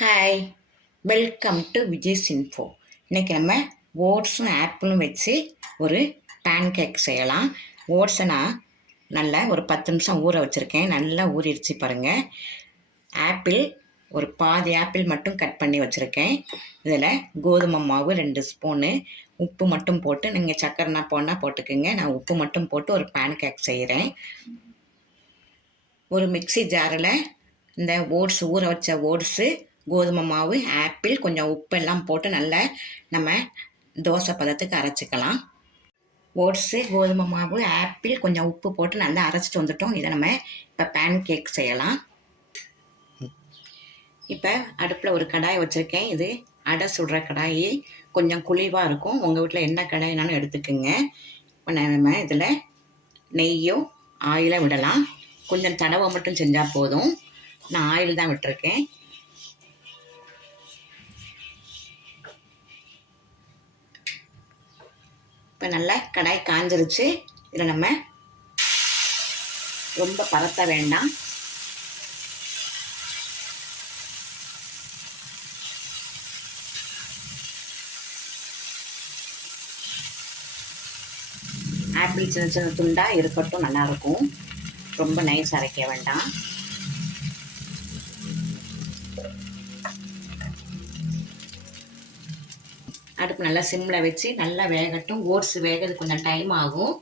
Hi, welcome to Vijay's info. இன்றைக்கி நம்ம ஓட்ஸும் ஆப்பிளும் வச்சு ஒரு பேன் கேக் செய்யலாம். ஓட்ஸை நான் நல்லா ஒரு 10 நிமிஷம் ஊற வச்சுருக்கேன். நல்லா ஊறிடுச்சு பாருங்கள். ஆப்பிள் ஒரு பாதி ஆப்பிள் மட்டும் கட் பண்ணி வச்சுருக்கேன். இதில் கோதுமை மாவு 2 ஸ்பூனு, உப்பு மட்டும் போட்டு, நீங்கள் சக்கரைனா போனால் போட்டுக்குங்க. நான் உப்பு மட்டும் போட்டு ஒரு பேன் கேக் செய்கிறேன். ஒரு மிக்ஸி ஜாரில் இந்த ஓட்ஸ் ஊற வச்ச ஓட்ஸு, கோதுமை மாவு, ஆப்பிள், கொஞ்சம் உப்பெல்லாம் போட்டு நல்லா நம்ம தோசை பதத்துக்கு அரைச்சிக்கலாம். ஓட்ஸு, கோதுமை மாவு, ஆப்பிள், கொஞ்சம் உப்பு போட்டு நல்லா அரைச்சிட்டு வந்துட்டோம். இதை நம்ம இப்போ பேன் கேக் செய்யலாம். இப்போ அடுப்பில் ஒரு கடாய் வச்சுருக்கேன். இது அடை சுடுற கடாயி, கொஞ்சம் குழிவாக இருக்கும். உங்கள் வீட்டில் என்ன கடாயினாலும் எடுத்துக்கோங்க. இப்போ நம்ம இதில் நெய்யோ ஆயிலை விடலாம். கொஞ்சம் தடவை மட்டும் செஞ்சால் போதும். நான் ஆயில் தான் விட்டுருக்கேன். இப்போ நல்லா கடாய் காஞ்சிருச்சு. இதில் நம்ம ரொம்ப பரத்த வேண்டாம். ஆப்பிள் சின்ன சின்ன துண்டாக இருக்கட்டும், நல்லாயிருக்கும். ரொம்ப நைஸ் அரைக்க வேண்டாம். அடுப்பு நல்லா சிம்மில் வச்சு நல்லா வேகட்டும். ஓட்ஸ் வேகிறது கொஞ்சம் டைம் ஆகும்.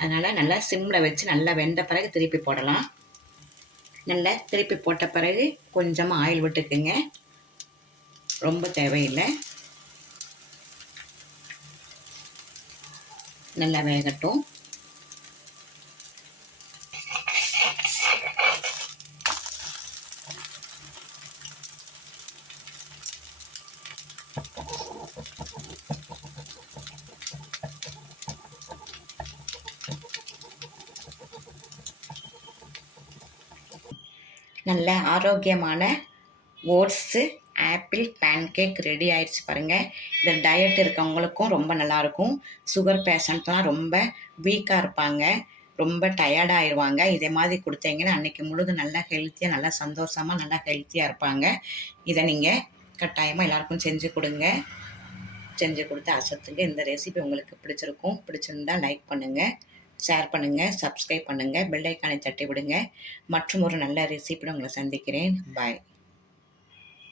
அதனால் நல்லா சிம்மில் வச்சு நல்லா வெந்த பிறகு திருப்பி போடலாம். நல்லா திருப்பி போட்ட பிறகு கொஞ்சமாக ஆயில் விட்டுக்குங்க. ரொம்ப தேவையில்லை. நல்லா வேகட்டும். நல்ல ஆரோக்கியமான oats apple pancake ready ஆயிடுச்சு பாருங்கள். இந்த டயட் இருக்கவங்களுக்கும் ரொம்ப நல்லாயிருக்கும். சுகர் பேஷண்ட்லாம் ரொம்ப வீக்காக இருப்பாங்க, ரொம்ப டயர்டாகிடுவாங்க. இதே மாதிரி கொடுத்தீங்கன்னா அன்றைக்கி முழுதும் நல்லா ஹெல்த்தியாக, நல்லா சந்தோஷமாக, நல்லா ஹெல்த்தியாக இருப்பாங்க. இதை நீங்கள் கட்டாயமாக எல்லாருக்கும் செஞ்சு கொடுங்க. செஞ்சு கொடுத்து அசத்துங்க. இந்த ரெசிபி உங்களுக்கு பிடிச்சிருக்கும். பிடிச்சிருந்தால் லைக் பண்ணுங்கள், ஷேர் பண்ணுங்கள், சப்ஸ்கிரைப் பண்ணுங்கள், பெல் ஐக்கானை தட்டி விடுங்க. மற்றும் ஒரு நல்ல ரெசிபியோட உங்களை சந்திக்கிறேன். பாய்.